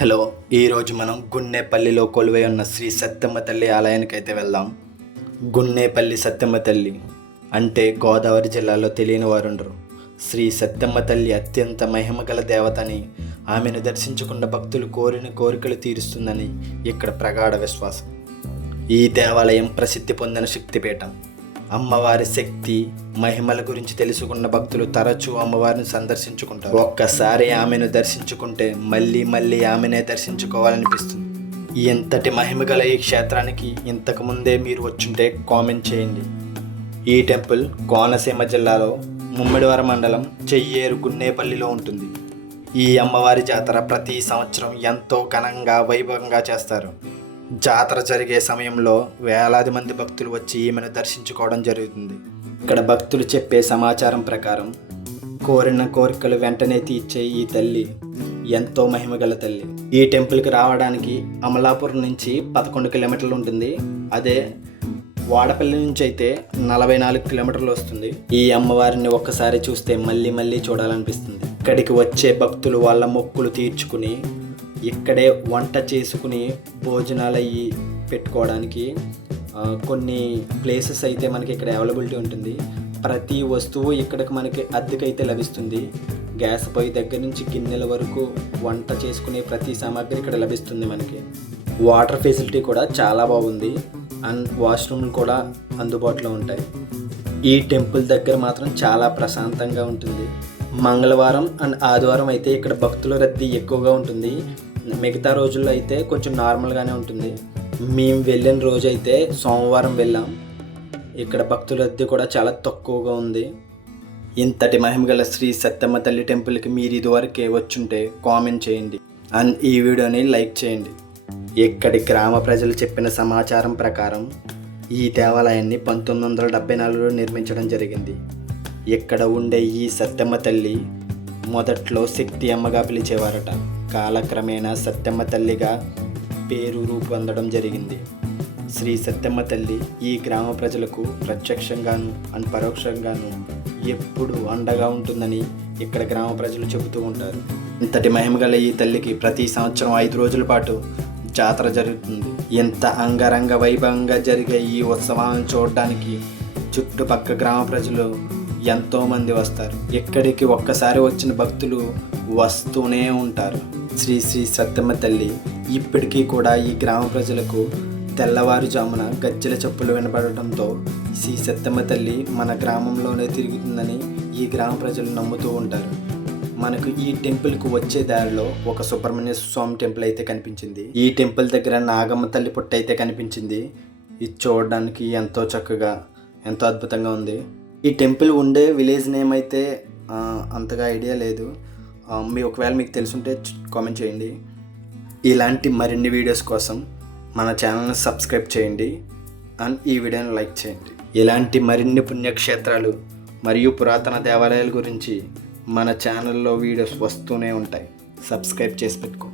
Hello ఈరోజు మనం గున్నేపల్లిలో కొలువై ఉన్న శ్రీ సత్యమ్మ తల్లి ఆలయానికి అయితే వెళ్దాం. గున్నేపల్లి సత్యమ్మ తల్లి అంటే గోదావరి జిల్లాలో తెలియని వారు ఉండరు శ్రీ సత్యమ్మ తల్లి అత్యంత మహిమ గల దేవతని ఆమెను దర్శించుకున్న భక్తులు కోరిన కోరికలు తీరుస్తుందని ఇక్కడ ప్రగాఢ విశ్వాసం. ఈ దేవాలయం ప్రసిద్ధి పొందిన శక్తిపీఠం. అమ్మవారి శక్తి మహిమల గురించి తెలుసుకున్న భక్తులు తరచూ అమ్మవారిని సందర్శించుకుంటారు. ఒక్కసారి ఆమెను దర్శించుకుంటే మళ్ళీ మళ్ళీ ఆమెనే దర్శించుకోవాలనిపిస్తుంది. ఎంతటి మహిమ గల ఈ క్షేత్రానికి ఇంతకు ముందే మీరు వచ్చుంటే కామెంట్ చేయండి. ఈ టెంపుల్ కోనసీమ జిల్లాలో ముమ్మిడివర మండలం చెయ్యేరు గున్నేపల్లిలో ఉంటుంది. ఈ అమ్మవారి జాతర ప్రతి సంవత్సరం ఎంతో ఘనంగా వైభవంగా చేస్తారు. జాతర జరిగే సమయంలో వేలాది మంది భక్తులు వచ్చి ఈమెను దర్శించుకోవడం జరుగుతుంది. ఇక్కడ భక్తులు చెప్పే సమాచారం ప్రకారం కోరిన కోరికలు వెంటనే తీర్చే ఈ తల్లి ఎంతో మహిమగల తల్లి. ఈ టెంపుల్కి రావడానికి అమలాపురం నుంచి పదకొండు కిలోమీటర్లు ఉంటుంది. అదే వాడపల్లి నుంచి అయితే నలభై నాలుగు కిలోమీటర్లు వస్తుంది. ఈ అమ్మవారిని ఒక్కసారి చూస్తే మళ్ళీ మళ్ళీ చూడాలనిపిస్తుంది. ఇక్కడికి వచ్చే భక్తులు వాళ్ళ మొక్కులు తీర్చుకుని ఇక్కడే వంట చేసుకుని భోజనాలు అయ్యి పెట్టుకోవడానికి కొన్ని ప్లేసెస్ అయితే మనకి ఇక్కడ అవైలబిలిటీ ఉంటుంది. ప్రతి వస్తువు ఇక్కడికి మనకి అద్దెకైతే లభిస్తుంది. గ్యాస్ పొయ్యి దగ్గర నుంచి గిన్నెల వరకు వంట చేసుకునే ప్రతి సామాగ్రి ఇక్కడ లభిస్తుంది మనకి. వాటర్ ఫెసిలిటీ కూడా చాలా బాగుంది. అండ్ వాష్రూమ్లు కూడా అందుబాటులో ఉంటాయి. ఈ టెంపుల్ దగ్గర మాత్రం చాలా ప్రశాంతంగా ఉంటుంది. మంగళవారం అండ్ ఆదివారం అయితే ఇక్కడ భక్తుల రద్దీ ఎక్కువగా ఉంటుంది. మిగతా రోజుల్లో అయితే కొంచెం నార్మల్గానే ఉంటుంది. మేము వెళ్ళిన రోజు అయితే సోమవారం వెళ్ళాం. ఇక్కడ భక్తుల రద్దీ కూడా చాలా తక్కువగా ఉంది. ఇంతటి మహిమగల శ్రీ సత్యమ్మ తల్లి టెంపుల్కి మీరు ఇదివరకే వచ్చుంటే కామెంట్ చేయండి. అండ్ ఈ వీడియోని లైక్ చేయండి. ఇక్కడి గ్రామ ప్రజలు చెప్పిన సమాచారం ప్రకారం ఈ దేవాలయాన్ని పంతొమ్మిది వందల డెబ్బై నాలుగులో నిర్మించడం జరిగింది. ఇక్కడ ఉండే ఈ సత్యమ్మ తల్లి మొదట్లో శక్తి అమ్మగా పిలిచేవారట. కాలక్రమేణా సత్యమ్మ తల్లిగా పేరు రూపొందడం జరిగింది. శ్రీ సత్యమ్మ తల్లి ఈ గ్రామ ప్రజలకు ప్రత్యక్షంగాను అండ్ పరోక్షంగాను ఎప్పుడు అండగా ఉంటుందని ఇక్కడ గ్రామ ప్రజలు చెబుతూ ఉంటారు. ఇంతటి మహిమగల ఈ తల్లికి ప్రతి సంవత్సరం ఐదు రోజుల పాటు జాతర జరుగుతుంది. ఎంత అంగరంగ వైభవంగా జరిగే ఈ ఉత్సవాలను చూడడానికి చుట్టుపక్క గ్రామ ప్రజలు ఎంతోమంది వస్తారు. ఇక్కడికి ఒక్కసారి వచ్చిన భక్తులు వస్తూనే ఉంటారు. శ్రీ శ్రీ సత్యమ్మ తల్లి ఇప్పటికీ కూడా ఈ గ్రామ ప్రజలకు తెల్లవారుజామున గజ్జెల చెప్పులు వినపడటంతో శ్రీ సత్యమ్మ తల్లి మన గ్రామంలోనే తిరుగుతుందని ఈ గ్రామ ప్రజలు నమ్ముతూ ఉంటారు. మనకు ఈ టెంపుల్కు వచ్చే దారిలో ఒక సుబ్రహ్మణ్య స్వామి టెంపుల్ అయితే కనిపించింది. ఈ టెంపుల్ దగ్గర నాగమ్మ తల్లి పుట్ట అయితే కనిపించింది. ఇది చూడడానికి ఎంతో చక్కగా ఎంతో అద్భుతంగా ఉంది. ఈ టెంపుల్ ఉండే విలేజ్ నేమ్ అయితే అంతగా ఐడియా లేదు. మీ ఒకవేళ మీకు తెలుసుంటే కామెంట్ చేయండి. ఇలాంటి మరిన్ని వీడియోస్ కోసం మన ఛానల్ని సబ్స్క్రైబ్ చేయండి. అండ్ ఈ వీడియోని లైక్ చేయండి. ఇలాంటి మరిన్ని పుణ్యక్షేత్రాలు మరియు పురాతన దేవాలయాల గురించి మన ఛానల్లో వీడియోస్ వస్తూనే ఉంటాయి. సబ్స్క్రైబ్ చేసి పెట్టుకో.